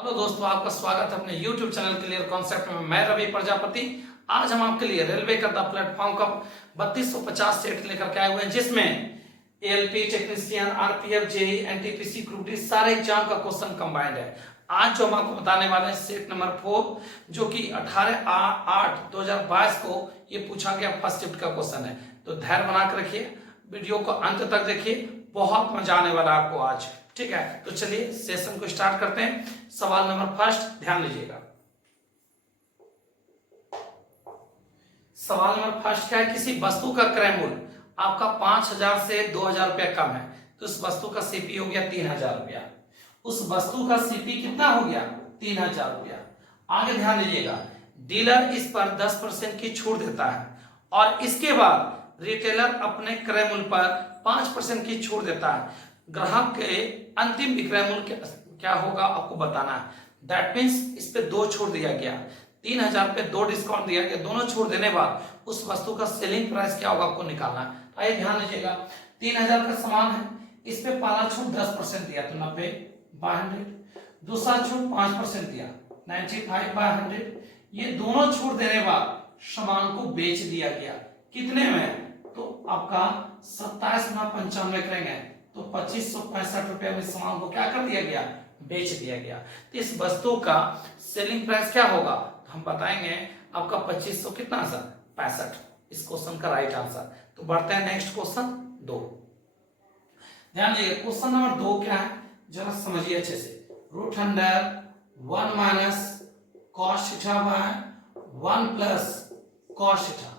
Hello दोस्तों, आपका स्वागत है अपने YouTube चैनल क्लियर कॉन्सेप्ट में। मैं रवि प्रजापति। आज हम आपके लिए रेलवे का द प्लेटफॉर्म का 3250 सेट लेकर के आए हुए हैं, जिसमें ALP technician, RPF, JE, NTPC, group D सारे एग्जाम का क्वेश्चन कंबाइंड है। आज जो हम आपको बताने वाले हैं सेट नंबर 4, जो कि 18/8/2022 को ये पूछा गया फर्स्ट शिफ्ट का क्वेश्चन है। तो धैर्य बनाकर रखिए, वीडियो को अंत तक देखिए, बहुत मजा आने वाला है आपको आज। ठीक है, तो चलिए सेशन को स्टार्ट करते हैं। सवाल नंबर फर्स्ट, ध्यान दीजिएगा। सवाल नंबर फर्स्ट क्या है? किसी वस्तु का क्रय मूल्य आपका 5000 से 2000 रुपया कम है, तो उस वस्तु का सीपी हो गया 3000 रुपया। उस वस्तु का सीपी कितना हो गया? 3000 रुपया। आगे ध्यान दीजिएगा, डीलर इस पर 10% की छूट देता है और इसके बाद रिटेलर अपने क्रय मूल्य पर 5% की छूट देता है। ग्राहक के अंतिम विक्रय मूल्य क्या होगा आपको बताना है। दैट मीन्स इस पे 2 छूट दिया गया, 3000 पे 2 डिस्काउंट दिया गया। दोनों छूट देने बाद उस वस्तु का सेलिंग प्राइस क्या होगा आपको निकालना है। आइए ध्यान दीजिएगा, 3000 का सामान है, इस पे पहला छूट 10% दिया तो 90/100, दूसरा छूट 5% दिया 95/100। ये दोनों छूट देने बाद सामान को बेच दिया गया। कितने में? तो आपका 27×95 करेंगे तो 2565 रुपया में सामान को क्या कर दिया गया? बेच दिया गया। तो इस वस्तु का सेलिंग प्राइस क्या होगा? तो हम बताएंगे आपका 2500 कितना सर? 65। इस क्वेश्चन का राइट आंसर। तो बढ़ते हैं नेक्स्ट क्वेश्चन 2। ध्यान दीजिए, क्वेश्चन नंबर 2 क्या है जरा समझिए अच्छे से। √1 minus cos theta by 1 plus cos theta.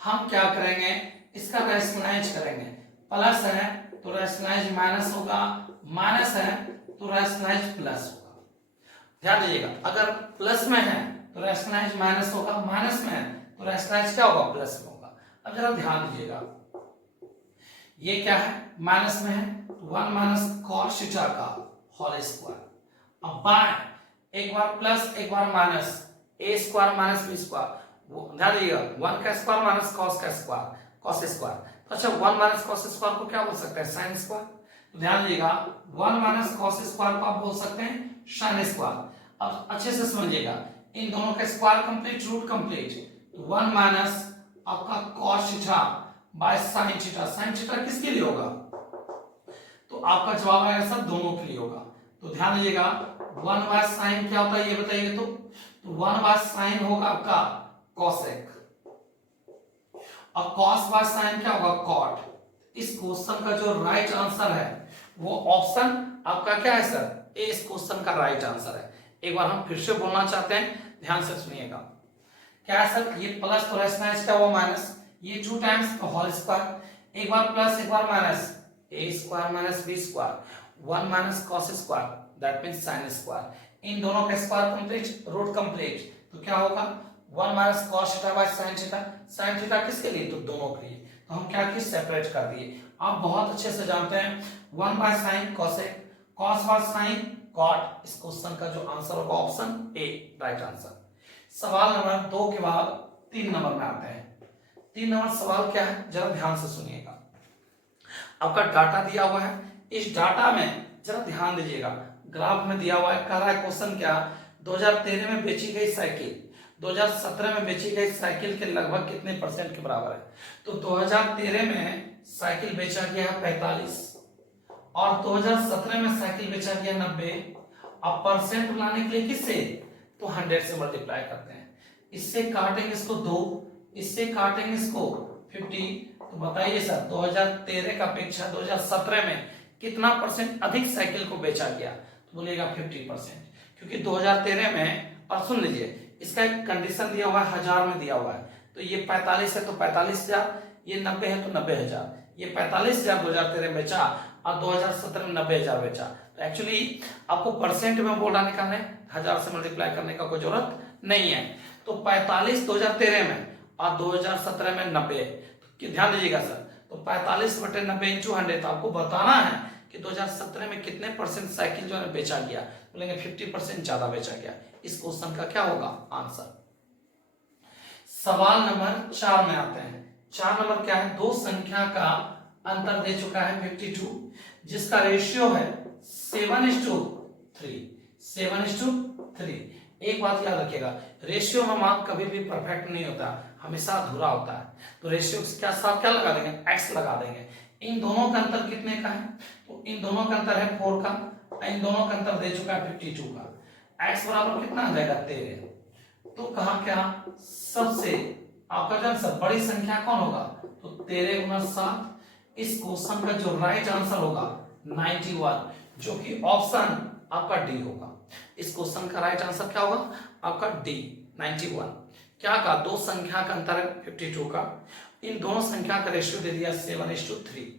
हम क्या करेंगे? इसका रैशनलाइज करेंगे। प्लस है तो रैशनलाइज माइनस होगा, माइनस है तो रैशनलाइज प्लस होगा। ध्यान दीजिएगा, अगर प्लस में है तो रैशनलाइज माइनस होगा, माइनस में है तो रैशनलाइज क्या होगा? प्लस में होगा। अब जरा ध्यान दीजिएगा, ये क्या है? माइनस में है तो 1 माइनस cos थीटा का होल स्क्वायर। अब बाय एक बार प्लस एक बार minus, a square minus b square. ध्यान दीजिएगा, 1 का स्क्वायर माइनस cos का स्क्वायर, cos स्क्वायर। तो अच्छा, 1 माइनस cos स्क्वायर को क्या बोल सकते हैं? sin square. तो ध्यान दीजिएगा, 1 माइनस cos स्क्वायर को आप बोल सकते हैं sin स्क्वायर। अब अच्छे से समझिएगा, इन दोनों का स्क्वायर कंप्लीट, रूट कंप्लीट। तो 1 माइनस आपका cos theta by sin theta. sin theta किसके लिए होगा? तो आपका जवाब आएगा सर दोनों के लिए होगा। तो ध्यान दीजिएगा, 1 बाय sin क्या होता है ये बताइए। तो 1 बाय sin होगा आपका cosec और cos बाय sin क्या होगा? cot। इस क्वेश्चन का जो राइट आंसर है वो ऑप्शन आपका क्या है सर? ए इस क्वेश्चन का राइट आंसर है। एक बार हम फिर से बोलना चाहते हैं, ध्यान से सुनिएगा। क्या है सर? ये प्लस तो रैशनलाइज क्या हुआ? माइनस। ये 2 टाइम्स होल स्क्वायर, एक बार प्लस एक बार minus, a square minus b square. 1 minus cos square that means sin square. इन दोनों का स्क्वायर कंप्लीट, रूट कंप्लीट। तो क्या होगा? 1 minus cos theta by sin theta. sin theta किसके लिए? तो दोनों के लिए। तो हम क्या किए? सेपरेट कर दिए। आप बहुत अच्छे से जानते हैं 1 by sin cosec, cos by sin cot। इस क्वेश्चन का जो आंसर होगा ऑप्शन ए राइट आंसर। सवाल नंबर 2 के बाद 3 नंबर में आते हैं। 3 नंबर सवाल क्या है जरा ध्यान से सुनिएगा। आपका डाटा दिया हुआ है, इस डाटा में जरा ध्यान दीजिएगा। ग्राफ में दिया हुआ है, कह रहा है क्वेश्चन क्या? 2013 में बेची गई साइकिल 2017 में बेची गई साइकिल के लगभग कितने परसेंट के बराबर है? तो 2013 में साइकिल बेचा गया 45 और 2017 में साइकिल बेचा गया 90। अब परसेंट लाने के लिए किससे? तो 100 से मल्टीप्लाई करते हैं। इससे काटेंगे इसको 2, इससे काटेंगे इसको 50। तो बताइए सर 2013 का अपेक्षा 2017 में कितना परसेंट अधिक साइकिल को बेचा गया? तो बोलिएगा 50%, क्योंकि 2013 में, और सुन लीजिए इसका एक कंडीशन दिया हुआ है, 1000 में दिया हुआ है। तो ये 45 है तो 45,000, ये 90 है तो 90,000। ये 45,000 2013 बेचा और 2017 में 90,000 बेचा। तो एक्चुअली आपको परसेंट में बोला निकालने, 1000 से मल्टीप्लाई करने का कोई जरूरत नहीं है। तो 45 2013 में और 2017 में 90। तो ध्यान दीजिएगा सर, तो 45/90 इंटू 100। तो आपको बताना है कि 2017 में कितने परसेंट साइकिल जो है बेचा गया। बोलेंगे 50% ज्यादा बेचा गया। इस क्वेश्चन का क्या होगा आंसर? सवाल नंबर 4 में आते हैं। 4 नंबर क्या है? 2 संख्या का अंतर दे चुका है 52, जिसका रेशियो है 7:3। 7:3। एक बात याद रखिएगा, रेशियो में मान कभी भी परफेक्ट नहीं होता, हमेशा अधूरा होता है। तो रेशियो के साथ क्या लगा देंगे, x लगा देंगे। इन दोनों का अंतर कितने का है, तो इन दोनों का अंतर है 4 का, इन दोनों का अंतर दे चुका है 52 का। x बराबर कितना आ जाएगा 13। तो कहा क्या, सबसे आपका जो आंसर बड़ी संख्या कौन होगा, तो 13 गुना 7। इस क्वेश्चन का जो राइट आंसर होगा 91, जो कि ऑप्शन आपका डी होगा। इस क्वेश्चन का राइट आंसर क्या होगा, आपका डी 91। क्या कहा, दो संख्या का अंतर है 52 का, इन दोनों संख्या का रेशियो दे दिया 7:3।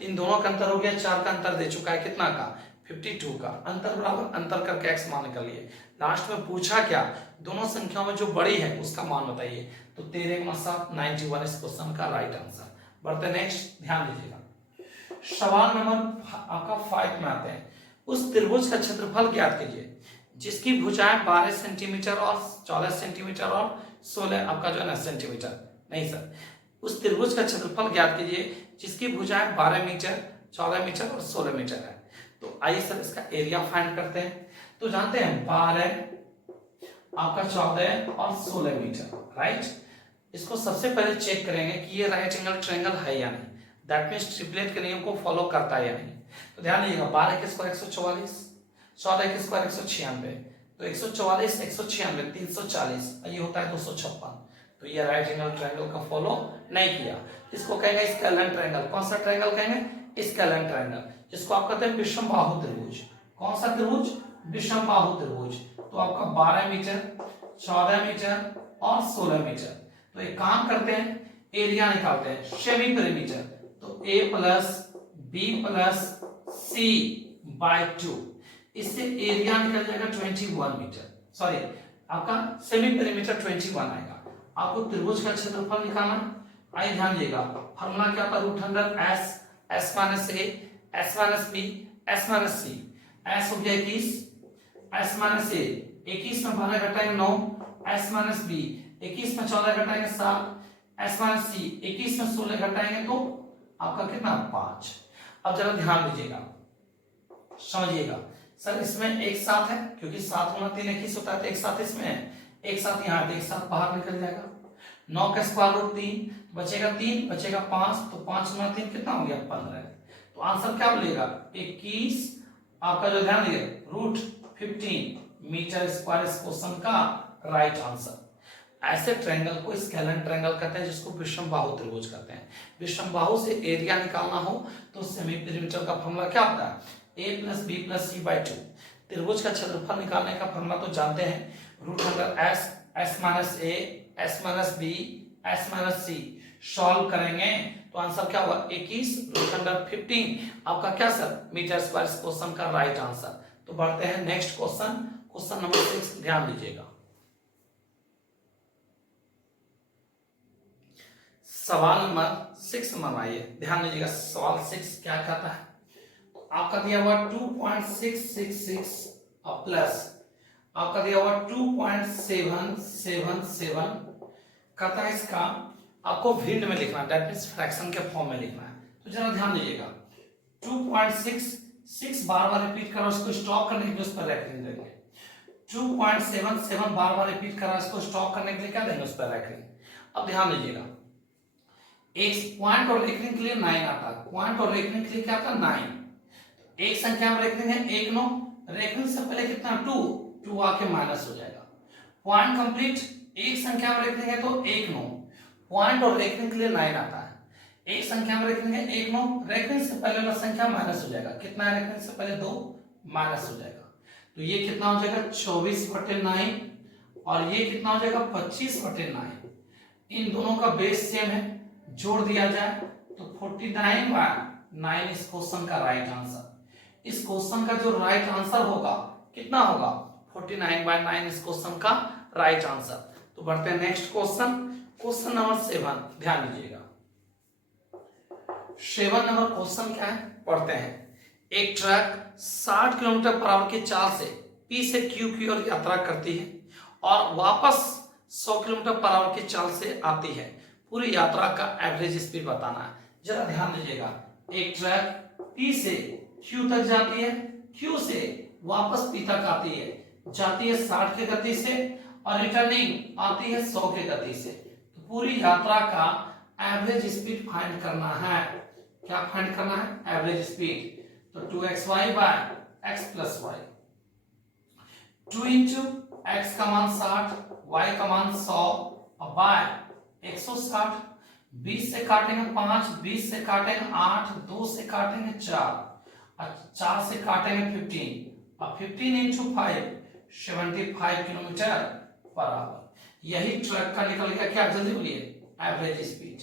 इन दोनों का अंतर हो गया 4 का अंतर दे चुका है कितना का, 52 का। अंतर बराबर अंतर करके x मान निकालिए। लास्ट में पूछा क्या, दोनों संख्याओं में जो बड़ी है उसका मान बताइए। तो 13 गुना 7 91 इस क्वेश्चन का राइट आंसर। बढ़ते नेक्स्ट, ध्यान दीजिएगा। सवाल नंबर आपका 5 में आते हैं। उस त्रिभुज का क्षेत्रफल ज्ञात कीजिए जिसकी भुजाएं 12 सेंटीमीटर और 14 सेंटीमीटर और 16 आपका जो है ना सेंटीमीटर, नहीं सर, उस त्रिभुज का क्षेत्रफल ज्ञात कीजिए जिसकी भुजाएं 12 मीटर, 14 मीटर और 16 मीटर है। तो आइए सर इसका एरिया फाइंड करते हैं। तो जानते हैं 12 आपका 14 और 16 मीटर, राइट। इसको सबसे पहले चेक करेंगे कि ये राइट एंगल ट्रायंगल है या नहीं, दैट मींस ट्रिपलेट के नियम को फॉलो करता है या नहीं। तो ध्यान दीजिएगा, 12 के स्क्वायर 144, 14 के स्क्वायर 196, तो 144 196 340, ये होता है 256। तो ये राइट एंगल ट्रायंगल का फॉलो नहीं किया। इसको कहेंगे स्केलेन ट्रायंगल। कौन सा ट्रायंगल कहेंगे, स्केलेन ट्रायंगल, जिसको आप कहते हैं विषमबाहु त्रिभुज। कौन सा त्रिभुज, विषमबाहु त्रिभुज। तो आपका 12 मीटर, 14 मीटर और 16 मीटर। तो एक काम करते हैं, एरिया निकालते हैं, सेमी पेरीमीटर। तो a plus b plus c by 2, इससे एरिया निकल जाएगा 21 मीटर, सॉरी आपका सेमी पेरीमीटर 21 आएगा। आपको त्रिभुज का क्षेत्रफल निकालना। आइए ध्यान दीजिएगा, फार्मूला क्या था, √s s minus a s minus b s minus c। s हो गया 21, s माइनस a 21 में 12 घटाएंगे 9, s माइनस b 21 में 14 घटाएंगे 7, s माइनस c 21 में 16 घटाएंगे तो आपका कितना 5। अब जरा ध्यान दीजिएगा, समझिएगा। सर इसमें एक साथ है, क्योंकि 7 गुना 3 21 होता है, तो एक साथ इसमें है, एक साथ यहाँ है, एक साथ बाहर निकल जाएगा। 9 का स्क्वायर रूट 3 बचेगा 3 बचेगा 5, तो 5 गुना 3 कितना हो गया 15। तो आंसर क्या मिलेगा 21 आपका जो ध्यान दीजिए √15 मीटर स्क्वायर इस क्वेश्चन का राइट आंसर। ऐसे ट्रायंगल को स्केलेन ट्रायंगल कहते हैं, जिसको विषमबाहु त्रिभुज कहते हैं। विषमबाहु से एरिया निकालना हो तो सेमी पेरीमीटर का फॉर्मूला क्या होता है, a plus B plus C by 2। त्रिभुज का क्षेत्रफल निकालने का फॉर्मूला तो जानते हैं, √s s minus a s minus b s minus c। Solve करेंगे तो आंसर क्या होगा 21 √15 आपका क्या सर मीटर स्क्वायर इस क्वेश्चन का राइट आंसर। तो बढ़ते हैं नेक्स्ट क्वेश्चन, क्वेश्चन नंबर 6, ध्यान दीजिएगा। सवाल नंबर 6 मनवाइए, ध्यान दीजिएगा। सवाल 6 क्या कहता है, आपका दिया हुआ 2.666 प्लस आपका दिया हुआ 2.777 कहता है, इसका आपको भिन्न में लिखना है, दैट मींस फ्रैक्शन के फॉर्म में लिखना है। तो जरा ध्यान दीजिएगा, 2.66 बार बार रिपीट करा, उसको स्टॉप करने के लिए उस पर रेखिंग देंगे। 2.77 बार बार रिपीट करा, उसको स्टॉप करने के लिए क्या देंगे, उस पर रेखिंग। अब ध्यान दीजिएगा, एक पॉइंट और रेखिंग के लिए 9 आता है, पॉइंट और रेखिंग के लिए क्या आता है 9। एक संख्या में रेखिंग है 1 9, रेखिंग से पहले कितना 2 आके माइनस हो जाएगा। पॉइंट कंप्लीट, एक संख्या में रेखिंग है तो 1 9, पॉइंट और रेखिंग के लिए 9 आता है। एक संख्या में रेखिंग है 1 9, रेखिंग से पहले वाला संख्या माइनस हो जाएगा। कितना है रेखिंग से पहले 2, माइनस हो जाएगा। तो ये कितना हो जाएगा 24/9 और ये कितना हो जाएगा 25/9। इन दोनों का बेस सेम है, जोड़ दिया जाए तो 49/9 इस क्वेश्चन का राइट आंसर। इस क्वेश्चन का जो राइट आंसर होगा कितना होगा 49/9 इस क्वेश्चन का राइट आंसर। तो बढ़ते हैं नेक्स्ट क्वेश्चन, क्वेश्चन नंबर 7, ध्यान दीजिएगा। 7 नंबर क्वेश्चन क्या है, पढ़ते हैं। एक ट्रक 60 किलोमीटर पर आवर की चाल से P से Q की ओर यात्रा करती है और वापस 100 किलोमीटर पर आवर की चाल से आती है। पूरी यात्रा का एवरेज स्पीड बताना है। जरा ध्यान दीजिएगा, एक ट्रक P से Q तक जाती है, Q से वापस पी तक आती है, जाती है 60 की गति से और रिटर्निंग आती है 100 की गति से। तो पूरी यात्रा का एवरेज स्पीड फाइंड करना है। क्या फाइंड करना है? Average speed. तो 2xy by x plus Y, 2 into X का मान 60, y का मान 100 और बाय 160। 20 से काटेंगे 5, 20 से काटेंगे 8, 2 से काटेंगे 4 और 4 से काटेंगे 15 और 15 इंटू 5 75 किलोमीटर पर आवर। यही ट्रक का निकल गया। क्या? जल्दी बोलिए। Average speed.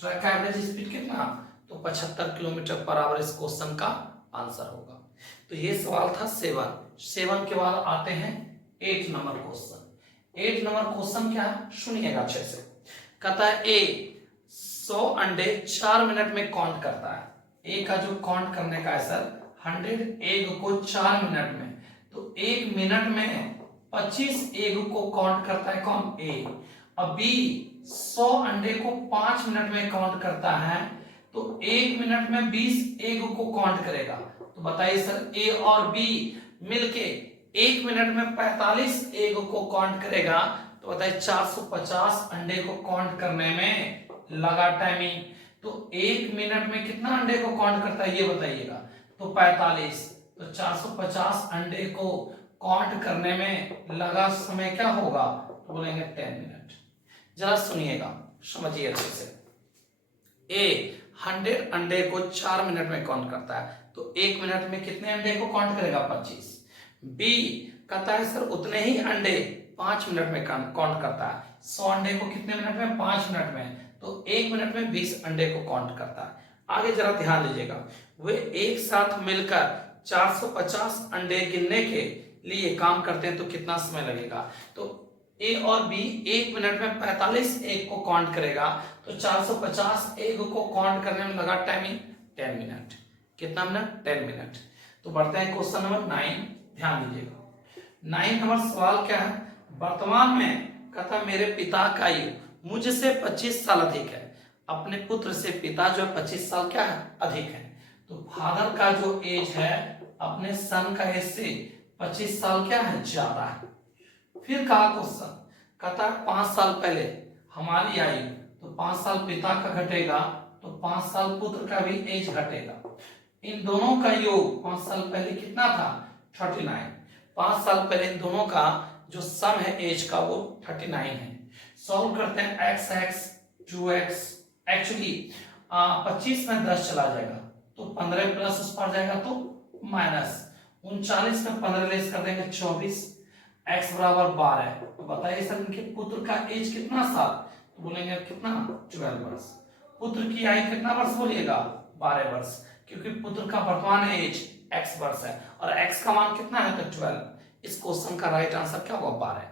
ट्रक का एवरेज स्पीड कितना? तो 75 किलोमीटर पर आवर इस क्वेश्चन का आंसर होगा। तो ये सवाल था 7 के बाद आते हैं 8 नंबर क्वेश्चन। 8 नंबर क्वेश्चन क्या है सुनिएगा अच्छे से। कहता है ए 100 अंडे 4 मिनट में काउंट करता है। ए का जो काउंट करने का है सर 100 एग को 4 मिनट में, तो 1 मिनट में 25 एग को काउंट करता है कौन? ए। अब बी 100 अंडे को 5 मिनट में काउंट करता है, तो 1 मिनट में 20 एग को काउंट करेगा। तो बताइए सर ए और बी मिलके 1 मिनट में 45 एग को काउंट करेगा, तो बताइए 450 अंडे को काउंट करने में लगा टाइमिंग। तो 1 मिनट में कितना अंडे को काउंट करता है ये बताइएगा। तो 45, तो 450 अंडे को काउंट करने में लगा समय क्या होगा? तो बोलेंगे 10 मिनट। जरा सुनिएगा, समझिए अच्छे से। ए 100 अंडे को 4 मिनट में काउंट करता है, तो 1 मिनट में कितने अंडे को काउंट करेगा? 25। बी कहता है सर उतने ही अंडे 5 मिनट में काउंट करता है। 100 अंडे को कितने मिनट में? 5 मिनट में, तो 1 मिनट में 20 अंडे को काउंट करता है। आगे जरा ध्यान दीजिएगा, वे एक साथ मिलकर 450 अंडे गिनने के लिए काम करते हैं, तो कितना समय लगेगा? तो ए और बी 1 मिनट में 45 एग को काउंट करेगा, तो 450 एग को काउंट करने में लगा टाइमिंग 10 मिनट। कितना मिनट? 10 मिनट। तो बढ़ते हैं क्वेश्चन नंबर 9। ध्यान दीजिएगा 9 नंबर सवाल क्या है? वर्तमान में कहता मेरे पिता का आयु मुझसे 25 साल अधिक है। अपने पुत्र से पिता जो है 25 साल क्या है? अधिक है। तो फादर का जो एज है अपने सन का एज से 25 साल क्या है? ज्यादा है। फिर कहा क्वेश्चन कहता है 5 साल पहले हमारी आयु, तो 5 साल पिता का घटेगा, तो 5 साल पुत्र का भी एज घटेगा। इन दोनों का योग 5 साल पहले कितना था? 39। 5 साल पहले इन दोनों का जो सम है एज का वो 39 है। सॉल्व करते हैं x 2x। एक्चुअली 25 में 10 चला जाएगा, तो 15 प्लस उस पर जाएगा तो माइनस 39 में 15 लेस कर देंगे 24, x बराबर 12। तो बताइए सर इनके पुत्र का एज कितना साल? तो बोलेंगे कितना? 12 वर्ष। पुत्र की आयु कितना वर्ष बोलिएगा? 12 वर्ष, क्योंकि पुत्र का वर्तमान एज x वर्ष है और x का मान कितना है? तो 12। इस क्वेश्चन का राइट आंसर क्या होगा? 12।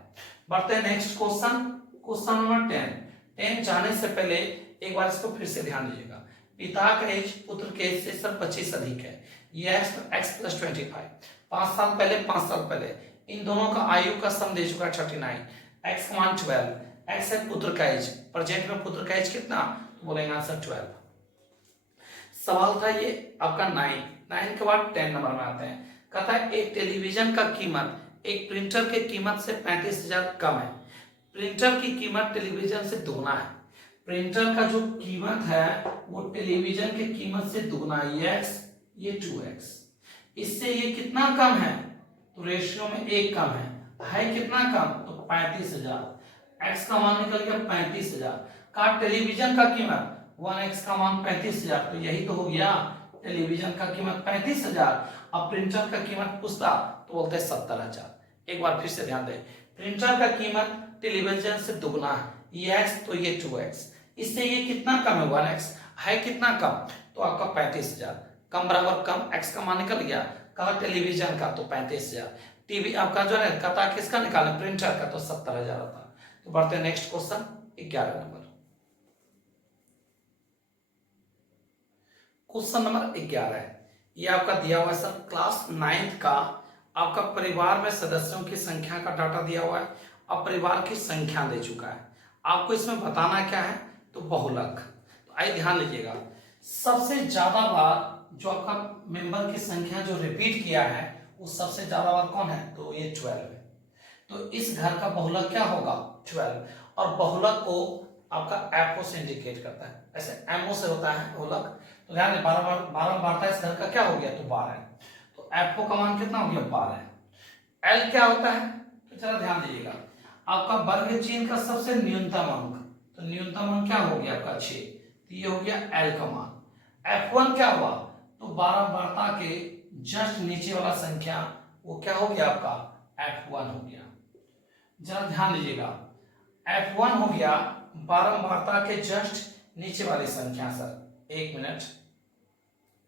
बढ़ते हैं नेक्स्ट क्वेश्चन, क्वेश्चन नंबर 10 जाने से पहले एक बार इसको फिर से ध्यान दीजिएगा। पिता का एज पुत्र के एज से सर 25 अधिक है, ये x प्लस 25। 5 साल पहले 5 साल पहले इन दोनों का आयु का सम दे चुका है 39, x का मान 12, x है पुत्र का एज, प्रेजेंट में पुत्र का एज कितना? तो बोलेंगे आंसर 12। सवाल था ये आपका 9 के बाद 10 नंबर में आते हैं। कहता है एक टेलीविजन का कीमत एक प्रिंटर के कीमत से 35,000 कम है। प्रिंटर की कीमत टेलीविजन से दुगना है। प्रिंटर का जो कीमत है वो टेलीविजन की कीमत से दुगना, ये x ये 2x। इससे ये कितना कम है? तो रेशियो में 1 कम है कितना कम? तो 35,000। x का मान निकल गया 35,000 का टेलीविजन का कीमत 1x का मान 35,000, तो यही तो हो गया टेलीविजन का कीमत 35,000। अब प्रिंटर का कीमत पूछता तो बोलते 70,000। एक बार फिर से ध्यान दें, प्रिंटर का कीमत टेलीविजन से दुगना है, ये x तो ये 2x। इससे ये कितना कम है? 1x है कितना कम? तो आपका 35,000। कम बराबर कम, x का मान निकल गया, कहा टेलीविजन का तो 35,000, टीवी आपका जो है कहता किसका निकालें? प्रिंटर का, तो 70,000 आता। तो बढ़ते हैं next question 11 number. Question number 11 है, ये आपका दिया हुआ है सर क्लास 9th का आपका परिवार में सदस्यों की संख्या का डाटा दिया हुआ है और परिवार की संख्या दे चुका है। आपको इसमें बताना क्या है? तो बहुलक। तो आइए ध्यान लीजिएगा, सबसे ज्यादा बार जो आपका मेंबर की संख्या जो रिपीट किया है उस सबसे ज्यादा बार कौन है, तो ये 12 है। तो इस घर का बहुलक क्या होगा, 12। और बहुलक को आपका एफओ से इंडिकेट करता है, ऐसे एमओ से होता है बहुलक। तो ध्यान दें 12 बारता इस घर का क्या हो गया, तो 12। तो एफओ का मान कितना हो गया, 12। एल क्या होता है, तो चलो ध्यान दीजिएगा, आपका वर्ग चिन्ह का सबसे न्यूनतम अंक, तो न्यूनतम अंक क्या हो गया आपका 6, तो ये हो गया एल का मान। F1 क्या हुआ, तो 12 वार्ता के जस्ट नीचे वाला संख्या वो क्या हो गया आपका F1 हो गया। जरा ध्यान दीजिएगा, F1 हो गया 12 वार्ता के जस्ट नीचे वाली संख्या। सर एक मिनट,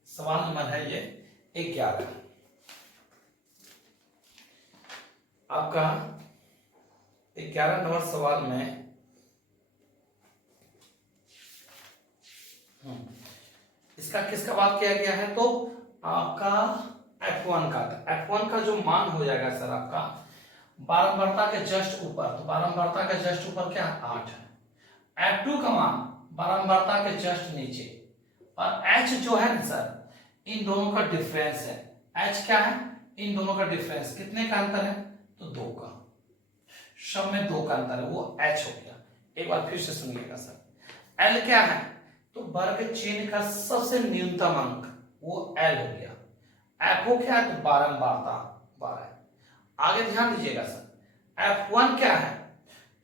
सवाल नंबर है ये 11, आपका 11 नंबर सवाल में इसका किसका बात किया गया है, तो आपका F1 का। F1 का जो मान हो जाएगा सर आपका बारंबारता के जस्ट ऊपर, तो बारंबारता के जस्ट ऊपर क्या 8 है। F2 का मान बारंबारता के जस्ट नीचे, और H जो है ना सर, इन दोनों का डिफरेंस है। H क्या है, इन दोनों का डिफरेंस, कितने का अंतर है, तो 2 का, सब में 2 का अंतर है, वो H हो गया। एक बार फिर से सुनिएगा सर, L क्या है, तो वर्ग चिन्ह का सबसे न्यूनतम अंक वो L हो गया। F क्या है, तो बारंबारता 12। आगे ध्यान दीजिएगा सर, F1 क्या है,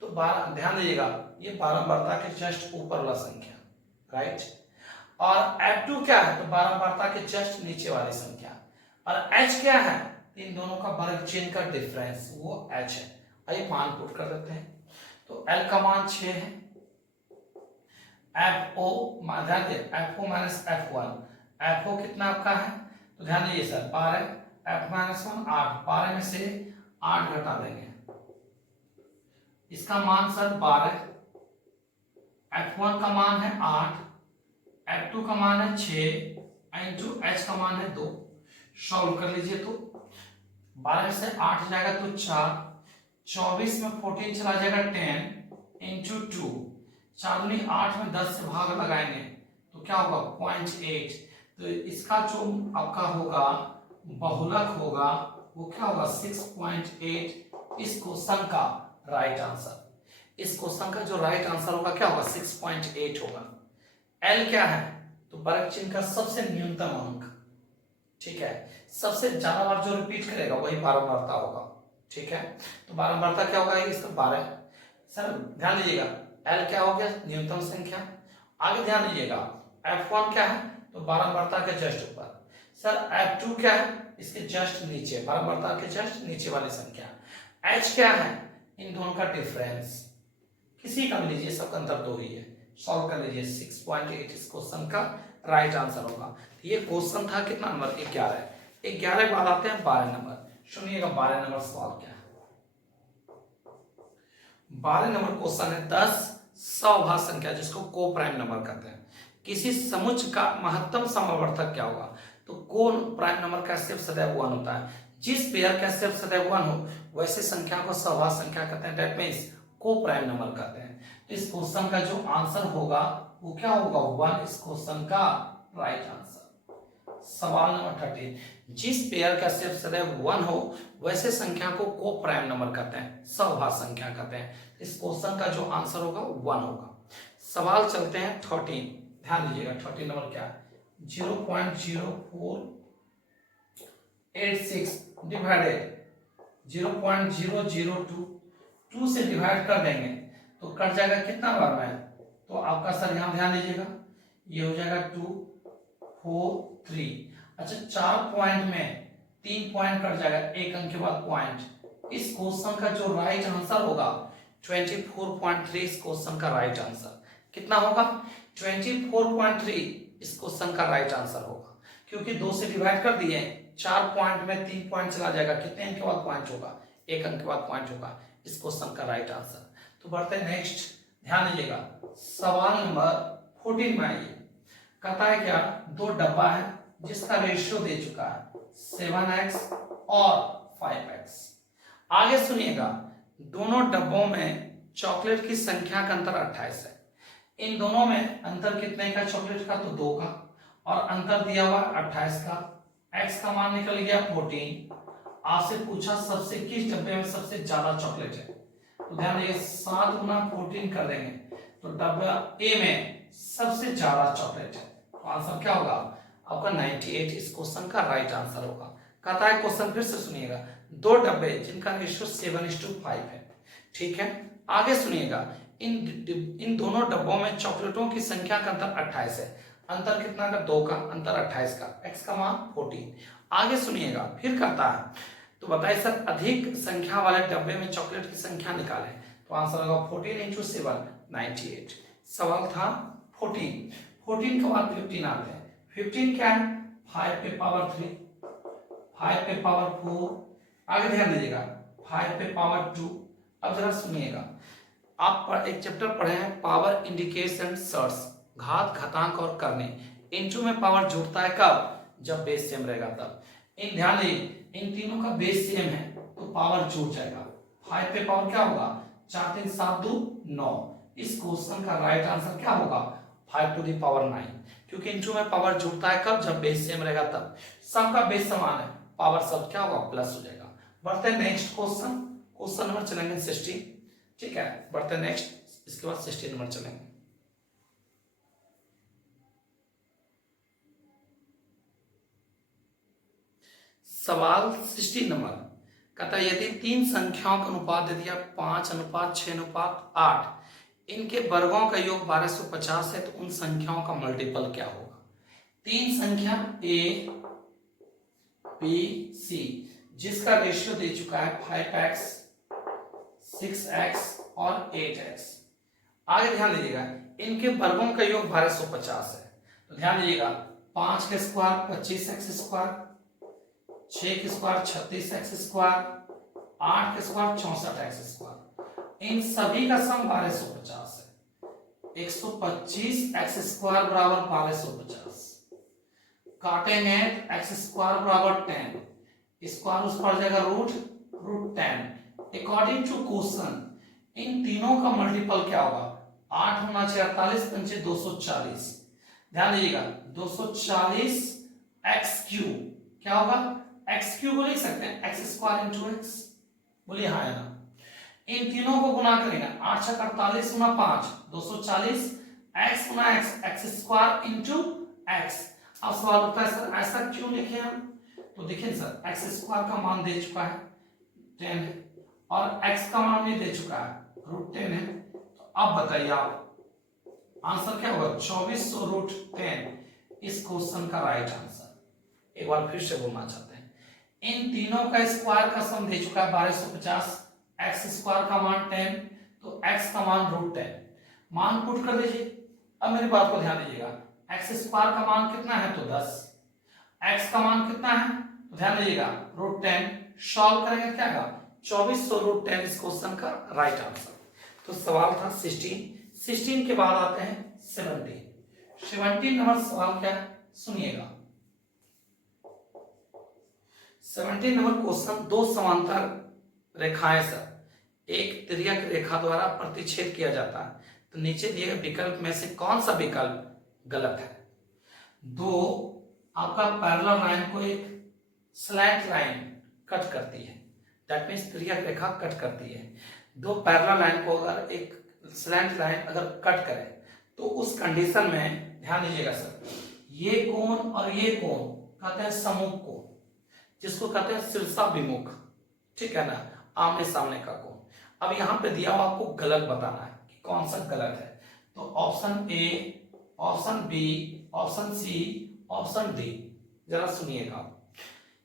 तो 12, ध्यान दीजिएगा ये बारंबारता के जस्ट ऊपर वाला संख्या, राइट। और F2 क्या है, तो बारंबारता के जस्ट नीचे वाली संख्या। और H क्या है, इन दोनों का वर्ग चिन्ह का डिफरेंस वो H है। आइए मान पुट कर देते हैं, तो L का मान 6 है, FO ध्यान दीजिए FO माइनस F1, FO कितना आपका है, तो ध्यान दीजिए सर 12, F माइनस 1 8, 12 में से 8 घटा देंगे, इसका मान सर 12, F1 का मान है 8, F2 का मान है 6 इंटू H का मान है 2। सॉल्व कर लीजिए, तो 12 से 8 जाएगा तो 4, 24 में 14 चला जाएगा 10 इंटू 2, 4 दूनी 8 में 10 से भाग लगाएंगे तो क्या होगा 0.8। तो इसका जो आपका होगा बहुलक होगा वो क्या होगा 6.8। इस क्वेश्चन का राइट आंसर, इस क्वेश्चन का जो राइट आंसर होगा क्या होगा 6.8 होगा। L क्या है, तो वर्ग चिन्ह का सबसे न्यूनतम अंक, ठीक है, सबसे ज्यादा बार जो रिपीट करेगा वही बारंबारता होगा, ठीक है। तो बारंबारता क्या होगा इसका 12। सर ध्यान दीजिएगा L क्या हो गया न्यूनतम संख्या। आगे ध्यान दीजिएगा F1 क्या है, तो बारंबारता के जस्ट ऊपर। सर F2 क्या है, इसके जस्ट नीचे, बारंबारता के जस्ट नीचे वाली संख्या। H क्या है, इन दोनों का डिफरेंस, किसी का भी लीजिए सबका अंतर 2 ही है। सॉल्व कर लीजिए 6.8 इस क्वेश्चन का राइट आंसर होगा। ये क्वेश्चन था कितना नंबर 11। 11 के बाद आते हैं 12 नंबर। सुनिएगा 12 नंबर सवाल क्या है। 12 नंबर क्वेश्चन है 10 सौभाज्य संख्या जिसको को प्राइम नंबर कहते हैं, किसी समुच्चय का महत्तम समवर्तक क्या होगा। तो कोण प्राइम नंबर का शेप सदैव 1 होता है। जिस पेयर का शेप सदैव 1 हो वैसे संख्या को सौभाज्य संख्या कहते हैं, दैट मींस को प्राइम नंबर कहते हैं। तो इस क्वेश्चन का जो आंसर होगा वो क्या होगा 1, इस क्वेश्चन का राइट आंसर। सवाल नंबर 13, जिस पेयर का शेप सदैव 1 हो वैसे संख्या को को प्राइम नंबर कहते हैं, सौभाज्य संख्या कहते हैं। इस क्वेश्चन का जो आंसर होगा 1 होगा। सवाल चलते हैं 13, ध्यान दीजिएगा 13 नंबर क्या है, 0.0486 डिवाइडेड 0.002, 2 से डिवाइड कर देंगे तो कट जाएगा कितना बार में, तो आपका सर यहाँ ध्यान दीजिएगा ये हो जाएगा 2 4 3। अच्छा 4 पॉइंट में 3 पॉइंट कट जाएगा, एक अंक के बाद पॉइंट। इस क्वेश्चन का जो राइट आंसर होगा 24.3, इस क्वेश्चन का राइट आंसर कितना होगा 24.3, इस क्वेश्चन का राइट आंसर होगा। क्योंकि 2 से डिवाइड कर दिए, 4 पॉइंट में 3 पॉइंट चला जाएगा, कितने अंक के बाद पॉइंट होगा, एक अंक के बाद पॉइंट होगा, इस क्वेश्चन का राइट आंसर। तो बढ़ते हैं नेक्स्ट, ध्यान दीजिएगा सवाल नंबर 14 में आइए। कहता है क्या, 2 डब्बा है जिसका रेशियो दे चुका है 7x और 5x। आगे सुनिएगा, दोनों डब्बों में चॉकलेट की संख्या का अंतर 28 है। इन दोनों में अंतर कितने का चॉकलेट का, तो 2 का, और अंतर दिया हुआ 28 का। x का मान निकल गया 14 आपसे पूछा सबसे किस डब्बे में सबसे ज्यादा चॉकलेट है, तो ध्यान रखिए 7 गुना 14 कर देंगे तो डब्बा ए में सबसे ज्यादा चॉकलेट है, तो आंसर क्या होगा आपका 98 इस क्वेश्चन का राइट आंसर होगा। कहता है क्वेश्चन फिर से सुनिएगा, 2 डब्बे जिनका रेशियो 7:5 है, ठीक है। आगे सुनिएगा, इन दोनों डब्बों में चॉकलेटों की संख्या का अंतर 28 है, अंतर कितना का 2 का, अंतर 28 का, x का मान 14। आगे सुनिएगा फिर कहता है, तो बताइए सर अधिक संख्या वाले डब्बे में चॉकलेट की संख्या निकालें, तो आंसर होगा 14 × 7 98। सवाल था 14 के बाद 15 आते हैं, 15 क्या है 5 पे पावर 3, 5 पे पावर 4, आगे ध्यान दीजिएगा 5 पे पावर 2। अब जरा सुनिएगा, आप एक चैप्टर पढ़े हैं पावर इंडिकेट्स एंड सर्ट्स, घात घातांक और करने, इनटू में पावर जुड़ता है कब, जब बेस सेम रहेगा तब। इन ध्यान दीजिए इन तीनों का बेस सेम है तो पावर जुड़ जाएगा, 5 पे पावर क्या होगा 4 3 7 2 9। इस क्वेश्चन का राइट आंसर क्या होगा 5 टू द पावर 9, क्योंकि इनटू में पावर जुड़ता है कब, जब बेस सेम रहेगा तब। सबका बेस समान है, पावर सब क्या होगा प्लस हो जाएगा। बढ़ते हैं नेक्स्ट क्वेश्चन नंबर चलेंगे 60, ठीक है। बढ़ते हैं नेक्स्ट, इसके बाद 60 नंबर चलेंगे। सवाल 60 नंबर कहता है यदि 3 संख्याओं का अनुपात दे दिया 5:6:8, इनके वर्गों का योग 1250 है, तो उन संख्याओं का मल्टीपल क्या होगा। 3 संख्या A B C जिसका रेशियो दे चुका है 5x 6x और 8x। आगे ध्यान दीजिएगा इनके वर्गों का योग 1250 है, तो ध्यान दीजिएगा 5 के स्क्वायर 25x स्क्वायर, 6 के स्क्वायर 36x स्क्वायर, 8 के स्क्वायर 64x स्क्वायर, इन सभी का सम 1250 है। 125x स्क्वायर बराबर 1250, काटेंगे x स्क्वायर बराबर 10, स्क्वायर उस पर जाएगा रूट 10। अकॉर्डिंग टू क्वेश्चन इन तीनों का मल्टीपल क्या होगा, 8 होना चाहिए 48 पंचे 240। ध्यान दीजिएगा 240 x क्यूब क्या होगा, एक्स क्यूब को लिख सकते हैं x स्क्वायर इंटू एक्स, बोलिए हाँ है ना। इन तीनों को गुना करेंगे 8 6 48 गुना 5 240 x गुना x स्क्वायर इंटू x। अब सवाल उठता है सर ऐसा क्यों लिखे हम, तो देखिए सर x स्क्वायर का मान दे चुका है 10 है और x का मान भी दे चुका है रूट 10 है, तो अब बताइए आप आंसर क्या होगा 2400 रूट 10 इस क्वेश्चन का राइट आंसर। एक बार फिर से बोलना चाहते हैं, इन तीनों का स्क्वायर का सम दे चुका है 1250, x स्क्वायर का मान 10 तो x का मान रूट 10, मान पुट कर दीजिए। अब मेरी बात को ध्यान दीजिएगा x स्क्वायर का मान कितना है तो 10, x का मान कितना है तो ध्यान दीजिएगा रूट 10, सॉल्व करेंगे क्या होगा 2400 रूट 10 इस क्वेश्चन का राइट आंसर। तो सवाल था 16 के बाद आते हैं 17 नंबर सवाल क्या सुनिएगा। 17 नंबर क्वेश्चन, 2 समांतर रेखाएं सर एक तिर्यक रेखा द्वारा प्रतिच्छेद किया जाता है, तो नीचे दिए गए विकल्प में से कौन सा विकल्प गलत है। 2 आपका पैरेलल लाइन को एक स्लैंट लाइन कट करती है, दैट मींस तिर्यक रेखा कट करती है। 2 पैरेलल लाइन को अगर एक स्लैंट लाइन अगर कट करे तो उस कंडीशन में ध्यान दीजिएगा सर, ये कोण और ये कोण कहते हैं सम्मुख कोण, जिसको कहते हैं शीर्षाभिमुख, ठीक है ना, आमने सामने का कोण। अब यहाँ पे दिया हुआ आपको गलत बताना है कि कौन सा गलत है, तो option A, option B, option C, option D. जरा सुनिएगा,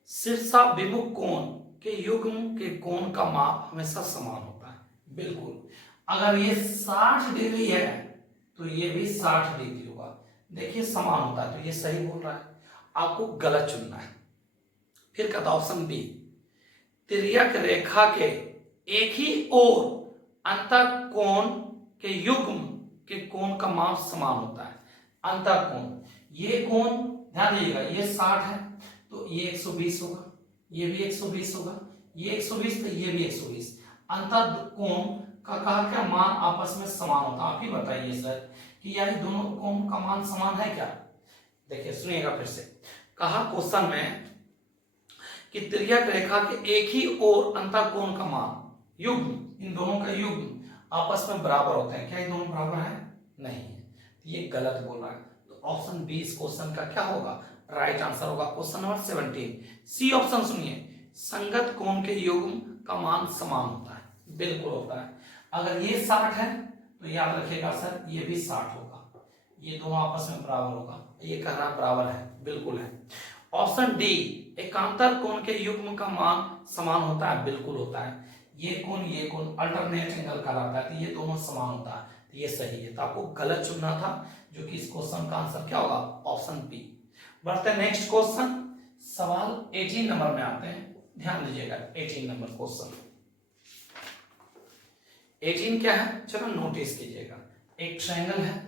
शीर्षाभिमुख कोण के युग्म के कोण का माप हमेशा समान होता है, बिल्कुल। अगर ये 60 डिग्री है तो ये भी 60 डिग्री होगा, देखिए समान होता है, तो ये सही बोल रहा है, आपको गलत चुनना है। फिर कहता ऑप्शन बी, तिर्यक रेखा के एक ही ओर अंतर कोण के युग्म के कोण का माप समान होता है। अंतर कोण, ये कोण ध्यान दीजिएगा ये 60 है तो ये 120 होगा, ये भी 120 होगा, ये 120 तो ये भी 120। अंतर कोण का कहा क्या मान आपस में समान होता है। आप ही बताइए सर कि यह दोनों कोण का मान समान है क्या। देखिए सुनिएगा फिर से, कहा क्वेश्चन में कि तिर्यक रेखा के एक ही ओर अंतःकोण का मान युग्म, इन दोनों का युग्म आपस में बराबर होते हैं। क्या ये दोनों बराबर है? नहीं है, तो ये गलत बोल रहा है। तो ऑप्शन बी इस क्वेश्चन का क्या होगा? राइट आंसर होगा। क्वेश्चन नंबर 17 सी ऑप्शन सुनिए, संगत कोण के युग्म का मान समान होता है। बिल्कुल होता है। अगर ये 60 है तो याद रखिएगा सर ये भी 60 होगा, ये दोनों आपस में बराबर होगा। ये कहना बराबर है, बिल्कुल है। ऑप्शन डी एकांतर कोण के युग्म का मान समान होता है। बिल्कुल होता है। ये कोण अल्टरनेट एंगल कहलाता है, तो ये दोनों समान होता है, तो ये सही है। तो आपको गलत चुनना था, जो कि इस क्वेश्चन का आंसर क्या होगा? Option B. बढ़ते हैं नेक्स्ट क्वेश्चन, सवाल 18 नंबर में आते हैं। ध्यान दीजिएगा 18 नंबर क्वेश्चन। 18 क्या है? चलो नोटिस कीजिएगा। एक ट्रायंगल है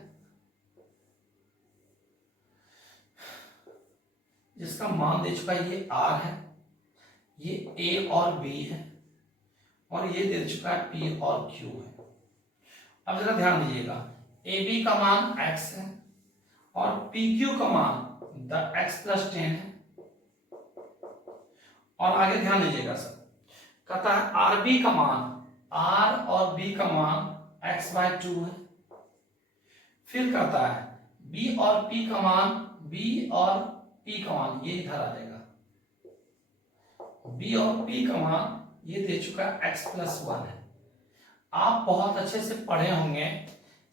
जिसका मान दे चुका है, ये R है, ये A और B है, और ये दे चुका है P और Q है। अब जरा ध्यान दीजिएगा, AB का मान x है और PQ का मान x+10 है। और आगे ध्यान दीजिएगा सर, कहता है RB का मान, R और B का मान x/2 है। फिर कहता है B और P का मान, B और P का मान ये इधर आ जाएगा, B और P का मान ये दे चुका है x+1 है। आप बहुत अच्छे से पढ़े होंगे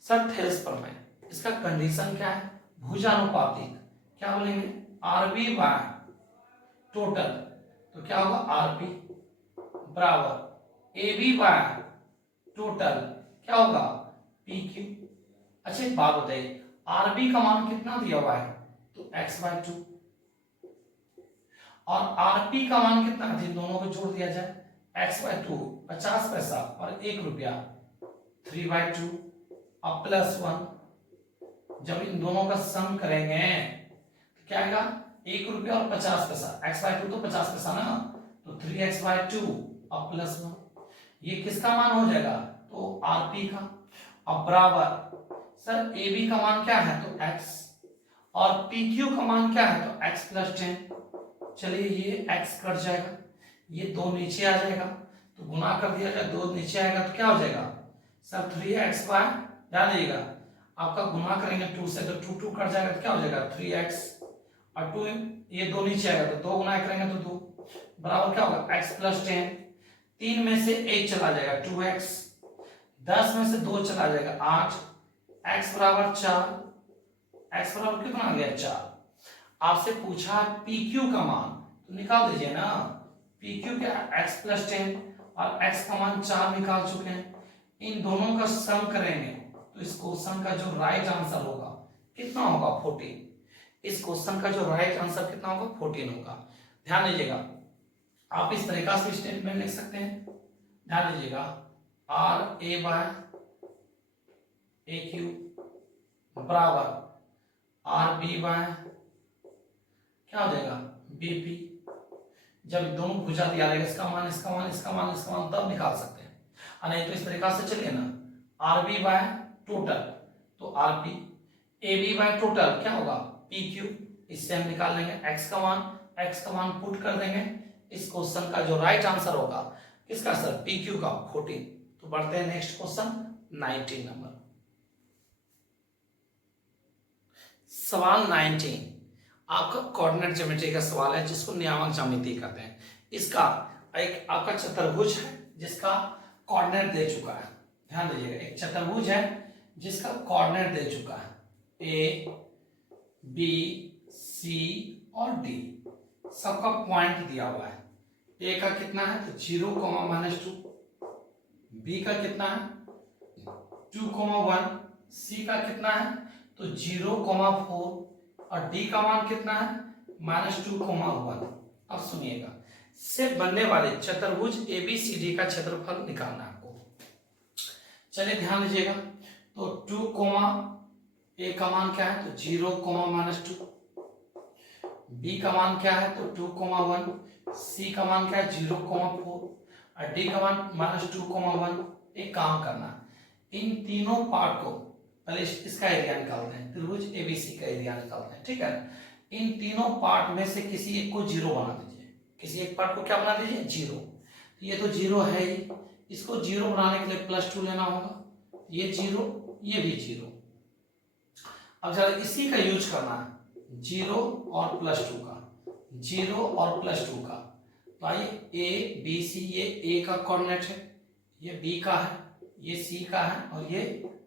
सर थेल्सपर में, इसका कंडीशन क्या है? भुजानुपातिक। क्या बोलेंगे? RB बाय टोटल, तो क्या होगा? RP बराबर AB बाय टोटल, क्या होगा? PQ। अच्छा एक बात बताइए, RB का मान कितना दिया हुआ है? तो x/2, और RP का मान कितना है? दोनों को जोड़ दिया जाए, x/2 50 पैसा और 1 रुपया, 3/2 और +1। जब इन दोनों का सम करेंगे तो क्या आएगा? 1 रुपया और 50 पैसा, x/2 तो 50 पैसा ना, तो 3x/2 और +1। ये किसका मान हो जाएगा? तो RP का। अब बराबर सर AB का मान क्या है? तो x, और PQ का मान क्या है? तो x+10। चलिए ये x कट जाएगा, ये 2 नीचे आ जाएगा, तो गुना कर दिया जाए, 2 नीचे आएगा तो क्या हो जाएगा सर? 3x बाय, ध्यान दीजिएगा आपका गुना करेंगे 2 से तो 2 2 कट जाएगा, तो क्या हो जाएगा? 3x, और 2 ये 2 नीचे आएगा तो 2 गुना करेंगे तो 2 बराबर क्या होगा? x+10। 3 में से 1 चला जाएगा 2x, 10 में से 2 चला जाएगा 8, x बराबर 4, x बराबर कितना आ गया? 4। आपसे पूछा PQ का मान, तो निकाल दीजिए ना। PQ क्या है? x+10 और x का मान 4 निकाल चुके हैं। इन दोनों का सम करेंगे तो इस क्वेश्चन का जो राइट आंसर होगा कितना होगा? 14। इस क्वेश्चन का जो राइट आंसर कितना होगा? 14 होगा। ध्यान दीजिएगा, आप इस तरीका से स्टेटमेंट लिख सकते हैं। ध्यान दीजिएगा, RA बाय AQ बराबर RB बाय क्या हो जाएगा? BP। जब दोनों भुजा दिया रहेगा, इसका मान इसका मान इसका मान इसका मान, तब निकाल सकते हैं। नहीं तो इस तरीका से चलिए ना, RB बाय टोटल तो RP, AB बाय टोटल क्या होगा? PQ। इससे हम निकाल लेंगे x का मान पुट कर देंगे। इस क्वेश्चन का जो राइट आंसर होगा किसका सर? PQ का 14। तो बढ़ते हैं नेक्स्ट क्वेश्चन 19 नंबर। सवाल 19 आपका कोऑर्डिनेट ज्योमेट्री का सवाल है, जिसको नियामक ज्यामिति कहते हैं। इसका एक आपका चतुर्भुज है जिसका कोऑर्डिनेट दे चुका है। ध्यान दीजिएगा, एक चतुर्भुज है जिसका कोऑर्डिनेट दे चुका है, A, B, C और D। सबका पॉइंट दिया हुआ है। A का कितना है? तो 0, -2। B का कितना है? 2, 1। C का कितना है? तो 0, 4। और D का मान कितना है? -2, 1। अब सुनिएगा, से बनने वाले चतुर्भुज ABCD का क्षेत्रफल निकालना है आपको। चलिए ध्यान दीजिएगा, तो 2, A का मान क्या है? तो 0, -2। B का मान क्या है? तो 2, 1। C का मान क्या है? 0, 4। और D का मान -2, 1। एक काम करना, इन तीनों पार्ट को पहले इसका एरिया निकालते हैं, त्रिभुज ABC का एरिया निकालते हैं, ठीक है। इन तीनों पार्ट में से किसी एक को 0 बना दीजिए, किसी एक पार्ट को क्या बना दीजिए, जीरो। तो ये तो जीरो है ही, इसको जीरो बनाने के लिए +2 लेना होगा, ये जीरो, ये भी जीरो। अब जरा इसी का यूज करना है, जीरो और +2 का, जीरो और +2 का। तो आइए ए बी सी, ये ए का कोऑर्डिनेट है, ये बी का है, ये सी का है और ये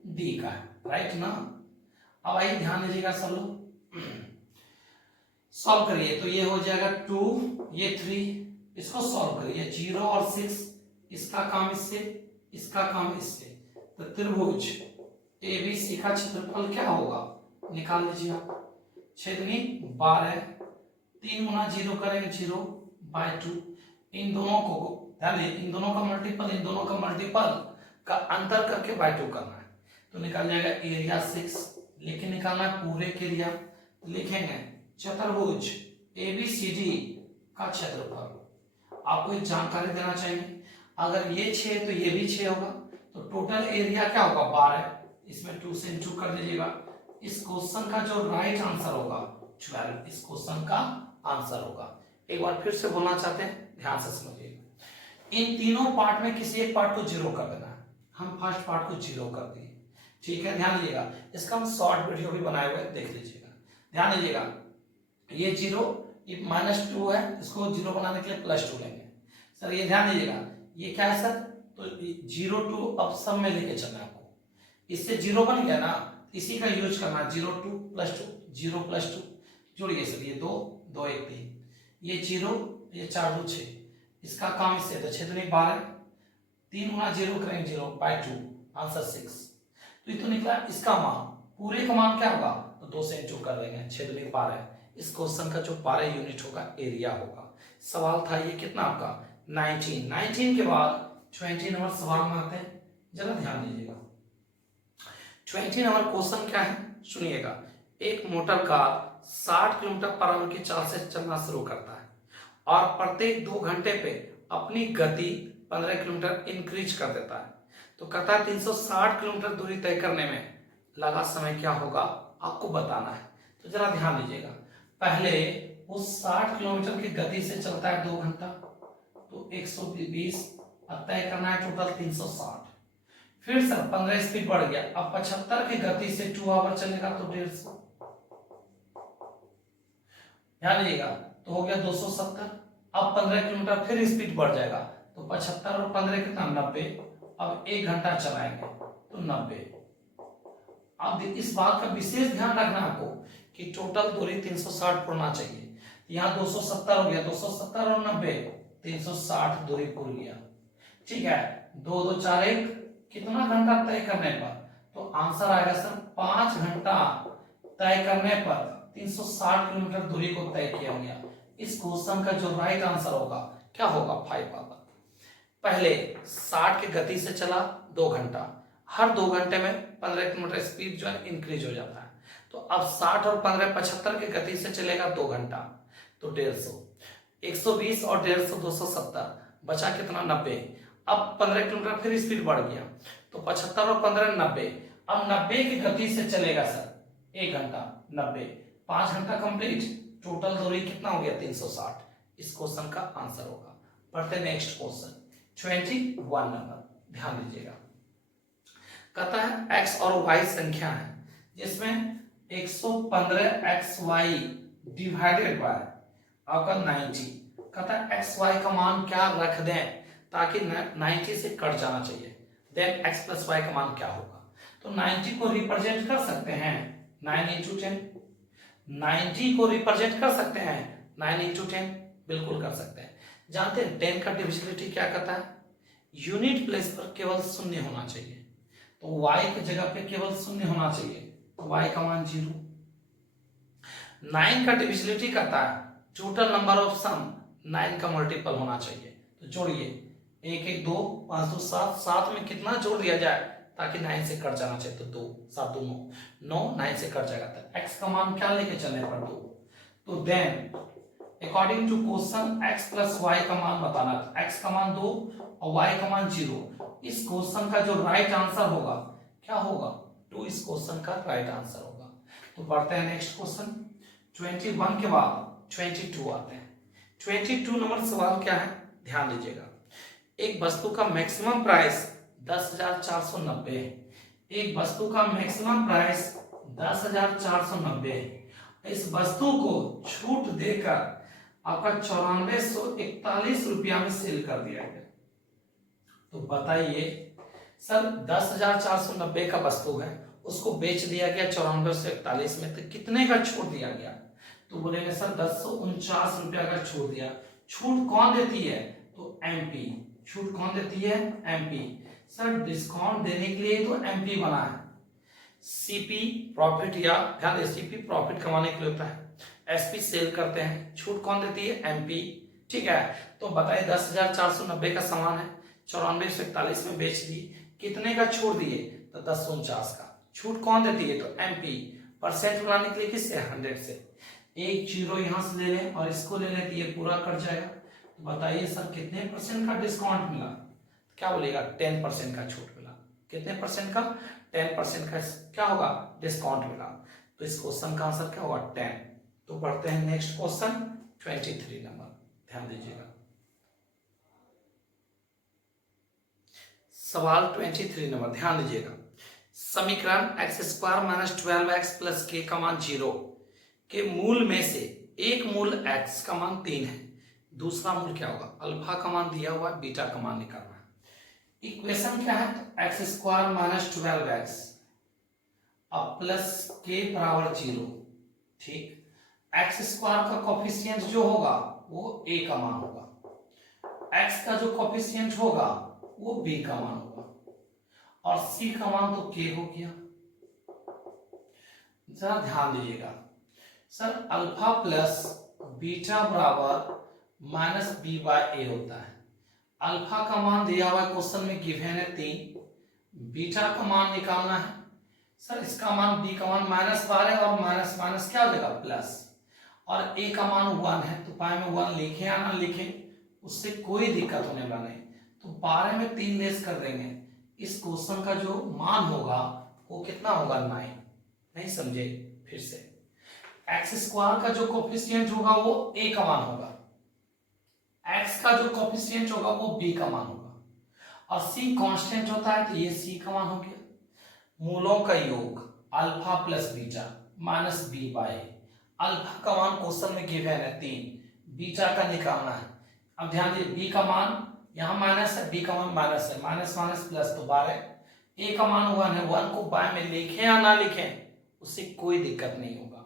डी का है, राइट ना। अब आइए ध्यान दीजिएगा सब लोग, सॉल्व करिए। तो ये हो जाएगा 2, ये 3, इसको सॉल्व करिए। 0 और 6, इसका काम इससे, इसका काम इससे। तो त्रिभुज एबीसी का क्षेत्रफल क्या होगा, निकाल लीजिए आप। छेदनी 12, 3 गुना 0 करेंगे 0/2। इन दोनों को ध्यान दें, इन दोनों का मल्टीपल, इन दोनों का मल्टीपल का अंतर करके /2 करना है। तो निकल जाएगा एरिया 6, लेकिन निकालना है पूरे के एरिया। लिखेंगे चतुर्भुज एबीसीडी का क्षेत्रफल। आपको एक जानकारी देना चाहिए, अगर ये 6 तो ये भी 6 होगा, तो टोटल एरिया क्या होगा 12, इसमें 2 से इंटू कर दीजिएगा। इस क्वेश्चन का जो राइट आंसर होगा 12, इस क्वेश्चन का आंसर होगा। एक बार फिर से बोलना चाहते हैं, ध्यान से समझिएगा। इन तीनों पार्ट में किसी एक पार्ट को जीरो कर देना है। हम फर्स्ट पार्ट को जीरो कर दिए, ठीक है, ध्यान दीजिएगा। इसका हम शॉर्ट वीडियो भी बनाए हुए, देख लीजिएगा। ध्यान दीजिएगा, ये जीरो, ये -2 है, इसको जीरो बनाने के लिए +2 लेंगे। सर ये ध्यान दीजिएगा, ये क्या है सर, तो 0 2 अब सब में लेके चलना है आपको। इससे जीरो बन गया ना, इसी का यूज करना, 0 2 +2, 0 +2 जोड़िए सर, ये 2 2 1 3, ये 0, ये 4 2 6, इसका काम इससे। तो छेदनी 12, 3 गुना 0 करेंगे 0/2, आंसर 6। तो ये तो निकला इसका मान, पूरे का मान क्या होगा, तो 2 से इंटू कर देंगे। छेदनी 12, इस क्वेश्चन का जो 12 यूनिट होगा एरिया होगा। सवाल था ये कितना आपका 19 के बाद 20 नंबर सवाल में आते हैं, जरा ध्यान दीजिएगा। 20 नंबर क्वेश्चन क्या है सुनिएगा। एक मोटर कार 60 किलोमीटर/आवर की चाल से चलना शुरू करता है और प्रत्येक 2 घंटे पे अपनी गति 15 किलोमीटर इंक्रीज कर देता है। तो कहता है 360 किलोमीटर दूरी तय करने में लगा समय क्या होगा, आपको बताना है। तो जरा ध्यान दीजिएगा, पहले वो 60 किलोमीटर की गति से चलता है 2 घंटा, तो 120 तय करना है टोटल 360। फिर सर 15 स्पीड बढ़ गया, अब 75 की गति से 2 आवर चलेगा तो 150। ध्यान दीजिएगा, तो हो गया 270। अब 15 किलोमीटर फिर स्पीड बढ़ जाएगा, तो 75 और 15 कितना 90। अब 1 घंटा चलाएंगे तो 90। अब इस बात का विशेष ध्यान रखना आपको कि टोटल दूरी 360 पुरना चाहिए। यहाँ 270 हो गया, 270 और 90 360 दूरी पुर गया, ठीक है। 2 2 4 1, कितना घंटा तय करने पर, तो आंसर आएगा सर 5 घंटा तय करने पर 360 किलोमीटर दूरी को तय किया गया। इस क्वेश्चन का जो राइट आंसर होगा क्या होगा 5 आवर। पहले 60 की गति से चला 2 घंटा, हर 2 घंटे में 15 किलोमीटर स्पीड जो है इंक्रीज हो जाता है। तो अब 60 और 15 75 की गति से चलेगा 2 घंटा, तो 150। 120 और 150 270, बचा कितना 90। अब 15 किलोमीटर फिर स्पीड बढ़ गया, तो 75 और 15 90। अब 90 की गति से चलेगा सर 1 घंटा 90, 5 घंटा कंप्लीट, टोटल दूरी कितना हो गया 360। इस क्वेश्चन का आंसर होगा। पढ़ते नेक्स्ट क्वेश्चन 21 नंबर, ध्यान दीजिएगा। कहता है x और y संख्या है जिसमें 115xy डिवाइडेड बाय आपका 90। कहता है xy का मान क्या रख दें ताकि 90 से कट जाना चाहिए, देन x + y का मान क्या होगा। तो 90 को रिप्रेजेंट कर सकते हैं 9 × 10, 90 को रिप्रेजेंट कर सकते हैं 9 × 10, बिल्कुल कर सकते हैं। जानते हैं 10 का डिविजिबिलिटी क्या कहता है, यूनिट प्लेस पर केवल 0 होना चाहिए, तो y की जगह पे केवल 0 होना चाहिए, तो y का मान 0। 9 का डिविजिबिलिटी कहता है टोटल नंबर ऑफ सम 9 का मल्टीपल होना चाहिए, तो जोड़िए 1 1 2 5 2 7, 7 में कितना जोड़ दिया जाए ताकि 9 से कट जाना चाहिए, तो 2 7 2 9 9 से कट जाएगा। तो x का मान क्या लेके चलने पर 2, तो then according to question x + y का मान बताना, x का मान 2 और y का मान 0। इस क्वेश्चन का जो राइट आंसर होगा क्या होगा 2, इस क्वेश्चन का राइट आंसर होगा। तो पढ़ते हैं नेक्स्ट क्वेश्चन 21 के बाद 22 आते हैं। 22 नंबर सवाल क्या है, ध्यान दीजिएगा। एक वस्तु का मैक्सिमम प्राइस 10,490 है। एक वस्तु का मैक्सिमम प्राइस 10,490 है। इस वस्तु को छूट देकर आपका 9441 रुपया में सेल कर दिया गया। तो बताइए सर, 10,490 का वस्तु है, उसको बेच दिया गया 9441 में, तो कितने का छूट दिया गया? तो बोलेंगे सर 1049 रुपया का छूट दिया। छूट कौन देती है? तो एमपी। छूट कौन देती है? एमपी। सर डिस्काउंट देने के लिए तो एमपी बना है। सीपी प्रॉफिट, या ध्यान दे, सीपी प्रॉफिट कमाने के लिए होता है, एसपी सेल करते हैं, छूट कौन देती है? एमपी। ठीक है, तो बताइए 10,490 का सामान है, 9441 में बेच दी, कितने का छूट दिए? तो 1049 का। छूट कौन देती है? तो एमपी। परसेंट बनाने के लिए किससे? 100 से। एक जीरो यहां से ले लें और इसको ले लें तो ये पूरा कट जाएगा। तो बताइए सर कितने परसेंट का डिस्काउंट मिला? क्या बोलेगा? 10% का छूट मिला। कितने परसेंट का? 10% का क्या होगा? डिस्काउंट मिला। तो इस क्वेश्चन का आंसर क्या होगा? 10। तो पढ़ते हैं नेक्स्ट क्वेश्चन 23 नंबर, ध्यान दीजिएगा। सवाल 23 नंबर, ध्यान दीजिएगा। समीकरण x² minus 12x plus k का मान 0 के मूल में से एक मूल x का मान 3 है, दूसरा मूल क्या होगा? अल्फा का मान दिया हुआ है, बीटा का मान निकालना है। इक्वेशन क्या है? तो x² माइनस 12x अब प्लस k बराबर 0। ठीक, x² का कोफिशिएंट जो होगा वो a का मान होगा, x का जो कोफिशिएंट होगा वो b का मान होगा, और c का मान तो k हो गया। जरा ध्यान दीजिएगा सर, अल्फा प्लस बीटा बराबर माइनस बी बाय ए होता है। अल्फा का मान दिया हुआ क्वेश्चन में गिवन है 3, बीटा का मान निकालना है। सर इसका मान, बी का मान -12 और माइनस माइनस क्या हो जाएगा? प्लस, और ए का मान 1 है, तो पाए में 1 लिखे या ना लिखे उससे कोई दिक्कत होने वाला नहीं। तो 12 में 3 लेस कर देंगे, इस क्वेश्चन का जो मान होगा वो कितना होगा? 9। नहीं समझे? फिर से x² का जो कोफिशिएंट होगा वो a का मान होगा, x का जो कोफिशिएंट होगा वो b का मान होगा, और c कांस्टेंट होता है तो ये c का मान हो गया। मूलों का योग alpha plus beta minus B by. Alpha का मान क्वेश्चन में गिवन है 3, बीटा का निकालना है। अब ध्यान दीजिए, बी का मान यहाँ माइनस है, बी का मान माइनस है, माइनस माइनस प्लस तो 12, ए का मान 1 है, 1 को बाय में लिखें या ना लिखें उससे कोई दिक्कत नहीं होगा,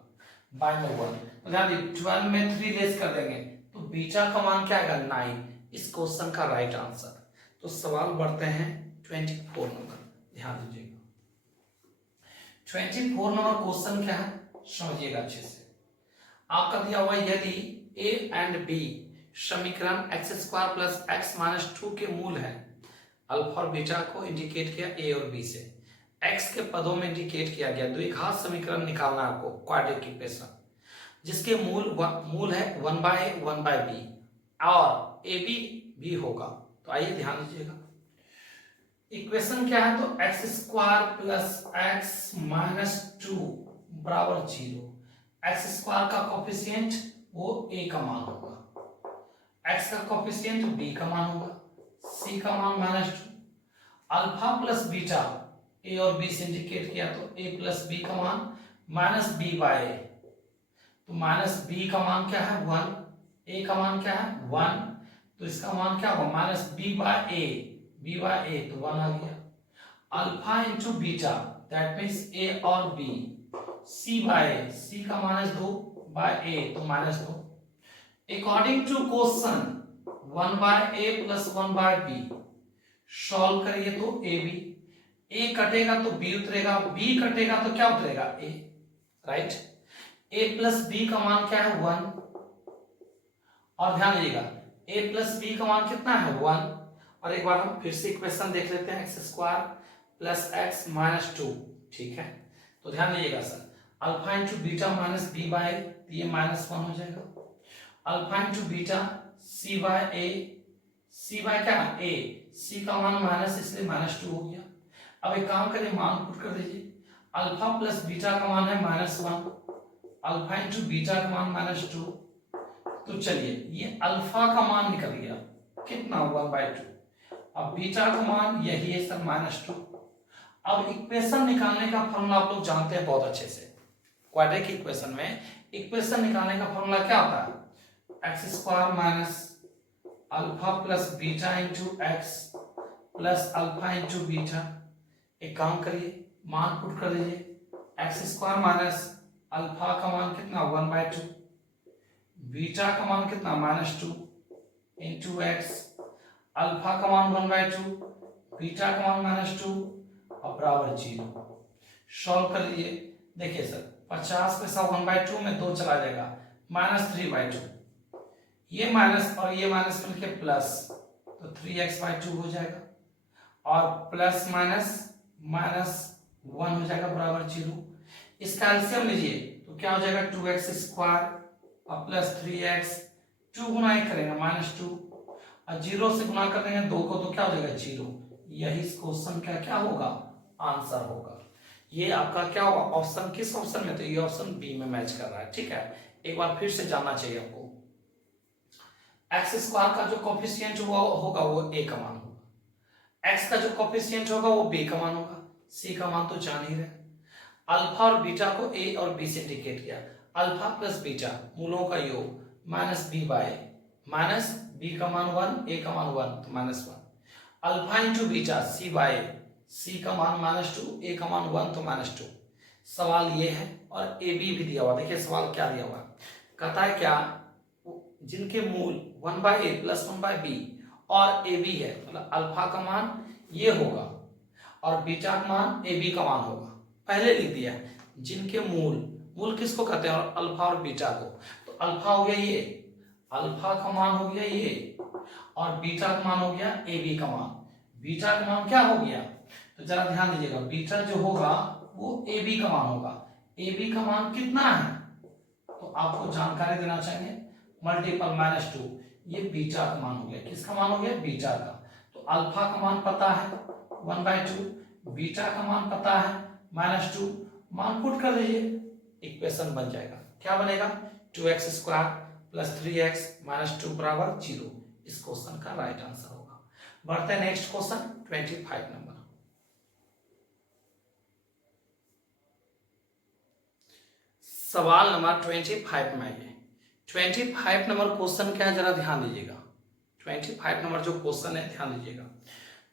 बाय में 1। तो ध्यान दीजिए 12 में 3 लेस कर देंगे तो बीटा का मान क्या आएगा? 9। इस क्वेश्चन का राइट आंसर। तो सवाल बढ़ते हैं 24 नंबर, ध्यान दीजिएगा। 24 नंबर क्वेश्चन क्या है समझिएगा अच्छे से। आपका दिया हुआ यदि a एंड b समीकरण x² प्लस x माइनस 2 के मूल है, अल्फा और बीटा को इंडिकेट किया a और b से, x के पदों में इंडिकेट किया गया द्विघात समीकरण निकालना है आपको, क्वाड्रेटिक इक्वेशन, जिसके मूल है 1/a 1/b और ab भी होगा। तो आइए ध्यान दीजिएगा, इक्वेशन क्या है? तो x² प्लस x माइनस 2 बराबर 0। x² का कोफिशिएंट वो a का मान होगा, x का कोफिशिएंट b का मान होगा, c का मान -2। अल्फा प्लस बीटा a और b से इंडिकेट किया तो a प्लस b का मान माइनस b बाय a, तो माइनस b का मान क्या है? 1, a का मान क्या है? 1, तो इसका मान क्या होगा? Minus b by a, b by a तो 1 आ गया। Alpha into beta that means a और b, c by a, c का -2 बाय a तो -2। According to question 1 by a plus 1 by b solve करिए तो ab, a कटेगा तो b उतरेगा, b कटेगा तो क्या उतरेगा? a, right. a plus b का मान क्या है? 1, और ध्यान दीजिएगा a प्लस b का मान कितना है? 1। और एक बार हम फिर से इक्वेशन देख लेते हैं, x² प्लस x माइनस 2, ठीक है। तो ध्यान दीजिएगा sir, alpha into beta minus b by, ये -1 हो जाएगा, alpha into beta c by a, c by क्या? a, c का मान माइनस इसलिए -2 हो गया। अब एक काम करिए, मान पुट कर दीजिए, अल्फा प्लस बीटा का मान है -1, अल्फा इंटू बीटा का मान -2, तो चलिए ये अल्फा का मान निकल गया कितना 1/2। अब बीटा का मान यही है सर -2। अब इक्वेशन निकालने का फॉर्मूला आप लोग जानते हैं बहुत अच्छे से। क्वाड्रेटिक इक्वेशन में इक्वेशन निकालने का फॉर्मूला क्या होता है? x² minus alpha plus beta into x plus alpha into beta. एक काम करिए, मान पुट कर दीजिए। x² माइनस अल्फा का मान कितना 1/2, बीटा का मान कितना -2 इंटू एक्स, अल्फा का मान 1/2, बीटा का मान -2 और बराबर 0। सॉल्व कर लीजिए। देखिए सर 50 में से 1/2 में 2 चला जाएगा, -3/2। ये माइनस और ये माइनस मिलके प्लस, तो 3x/2 हो जाएगा और प्लस माइनस -1 हो जाएगा बराबर 0। इसका एलसीएम लीजिए तो क्या हो जाएगा 2x² और प्लस 3x, 2 गुना 1 करेंगे -2 और 0 से गुना कर देंगे 2 को तो क्या हो जाएगा 0। यही इस क्वेश्चन का क्या होगा? आंसर होगा। ये आपका क्या होगा? ऑप्शन किस ऑप्शन में? तो ये ऑप्शन बी में मैच कर रहा है। ठीक है, एक बार फिर से जानना चाहिए आपको। x² का जो कोफिशिएंट होगा वो a का मान होगा, x का जो कोफिशिएंट होगा वो b का मान होगा, c का मान तो जान ही रहे। अल्फा और बीटा को a और b से इंडिकेट किया। अल्फा प्लस बीटा मूलों का योग -b का मान 1, a का मान 1 तो -1। अल्फा इंटू बीटा c का मान -2, a का मान 1 तो -2। सवाल ये है और a b भी दिया हुआ। देखिए सवाल क्या दिया हुआ, कहता है क्या जिनके मूल 1/a प्लस 1/b और a b है, मतलब अल्फा का मान ये होगा और बीटा का मान a b का मान होगा। पहले लिख दिया जिनके मूल किसको कहते हैं? और अल्फा और बीटा को। तो अल्फा हो गया ये, अल्फा का मान हो गया ये और बीटा का मान हो गया ए बी का मान। बीटा का मान क्या हो गया? तो जरा ध्यान दीजिएगा, बीटा जो होगा वो ए बी का मान होगा। ए बी का मान कितना है तो आपको जानकारी देना चाहिए, मल्टीपल -2। ये बीटा का मान हो गया। किसका मान हो गया? बीटा का। तो अल्फा का मान पता है 1/2, बीटा का मान पता है -2। मान पुट कर दीजिए, इक्वेशन बन जाएगा। क्या बनेगा? 2x² प्लस 3x -2 बराबर 0। इस क्वेश्चन का राइट आंसर होगा। बढ़ते हैं नेक्स्ट क्वेश्चन 25 नंबर। सवाल नंबर 25 में आइए। 25 नंबर क्वेश्चन क्या है जरा ध्यान दीजिएगा। 25 नंबर जो क्वेश्चन है ध्यान दीजिएगा।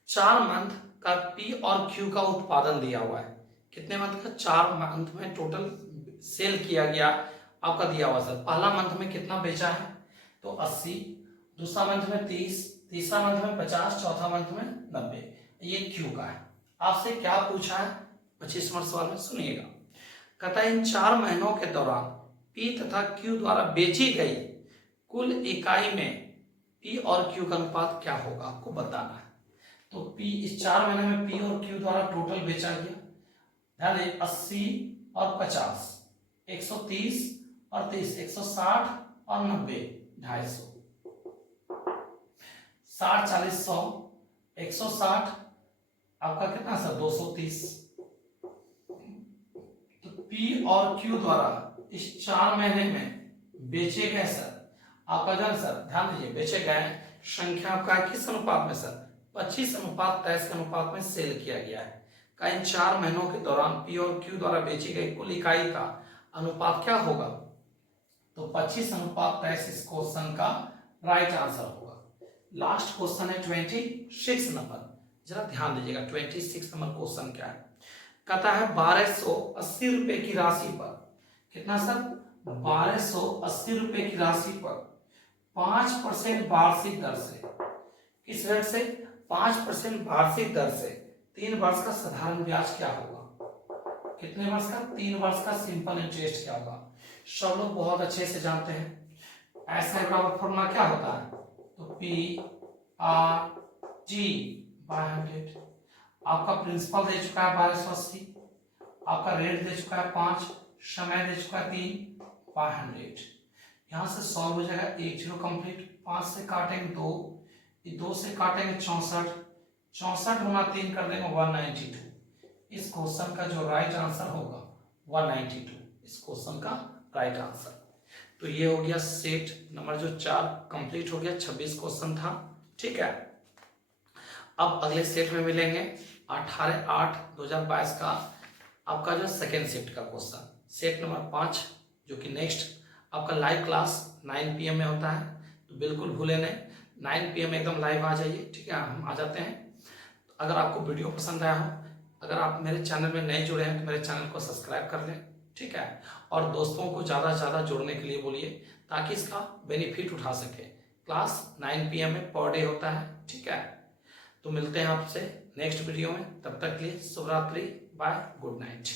4 मंथ का पी और क्यू का उत्पादन दिया हुआ है। कितने मंथ का? 4 मंथ में टोटल सेल किया गया आपका दिया हुआ सर। पहला मंथ में कितना बेचा है? तो 80, दूसरा मंथ में 30, तीसरा मंथ में 50, चौथा मंथ में 90। ये क्यू का है। आपसे क्या पूछा है 25 नंबर सवाल में? सुनिएगा। कहता है इन 4 महीनों के दौरान पी तथा क्यू द्वारा बेची गई कुल इकाई में पी और क्यू का अनुपात क्या होगा आपको बताना है। तो पी इस 4 महीने में पी और क्यू द्वारा टोटल बेचा गया, ध्यान दीजिए 80 और 50, 130 और 30, 160 और 90, 250, 60 40 100, 160 आपका कितना सर? 230। तो पी और क्यू द्वारा इस 4 महीने में बेचे गए सर आपका जान सर ध्यान दीजिए, बेचे गए संख्या आपका किस अनुपात में सर? 25:23 के अनुपात में सेल किया गया है। का इन 4 महीनों के दौरान पी और क्यू द्वारा बेची गई कुल इकाई का अनुपात क्या होगा? तो 25:23 इस क्वेश्चन का राइट आंसर होगा। लास्ट क्वेश्चन है 26 नंबर, जरा ध्यान दीजिएगा। 26 नंबर क्वेश्चन क्या है? कहता है 1280 रुपए की राशि पर, कितना सर? 1280 रुपए की राशि पर 5% वार्षिक दर से, किस रेट से? 5% वार्षिक दर से 3 वर्ष का साधारण ब्याज क्या होगा? कितने वर्ष का? 3 वर्ष का सिंपल इंटरेस्ट क्या होगा? सब लोग बहुत अच्छे से जानते हैं। ऐसा बराबर फॉर्मूला क्या होता है? तो पी आर जी बाय 100। आपका प्रिंसिपल दे चुका है 1280, आपका रेट दे चुका है 5, समय दे चुका है 3, बाय 100। यहां से सॉल्व हो जाएगा 1 0 कंप्लीट। 5 से काटेंगे 2, 2 से काटेंगे 64, 64 गुना 3 कर देंगे 192। इस क्वेश्चन का जो राइट आंसर होगा 192, इस क्वेश्चन का राइट आंसर। तो ये हो गया सेट नंबर जो 4 कंप्लीट हो गया, 26 क्वेश्चन था। ठीक है, अब अगले सेट में मिलेंगे 18/8/2022 का आपका जो सेकेंड सेट का क्वेश्चन, सेट नंबर 5, जो कि नेक्स्ट आपका लाइव क्लास 9 PM में होता है। तो बिल्कुल भूले नहीं, 9 PM एकदम लाइव आ जाइए। ठीक है, हम आ जाते हैं। अगर आपको वीडियो पसंद आया हो, अगर आप मेरे चैनल में नए जुड़े हैं तो मेरे चैनल को सब्सक्राइब कर लें। ठीक है, और दोस्तों को ज़्यादा से ज़्यादा जुड़ने के लिए बोलिए ताकि इसका बेनिफिट उठा सके। क्लास 9 PM में पर डे होता है। ठीक है, तो मिलते हैं आपसे नेक्स्ट वीडियो में, तब तक के लिए शुभ रात्रि, बाय, गुड नाइट।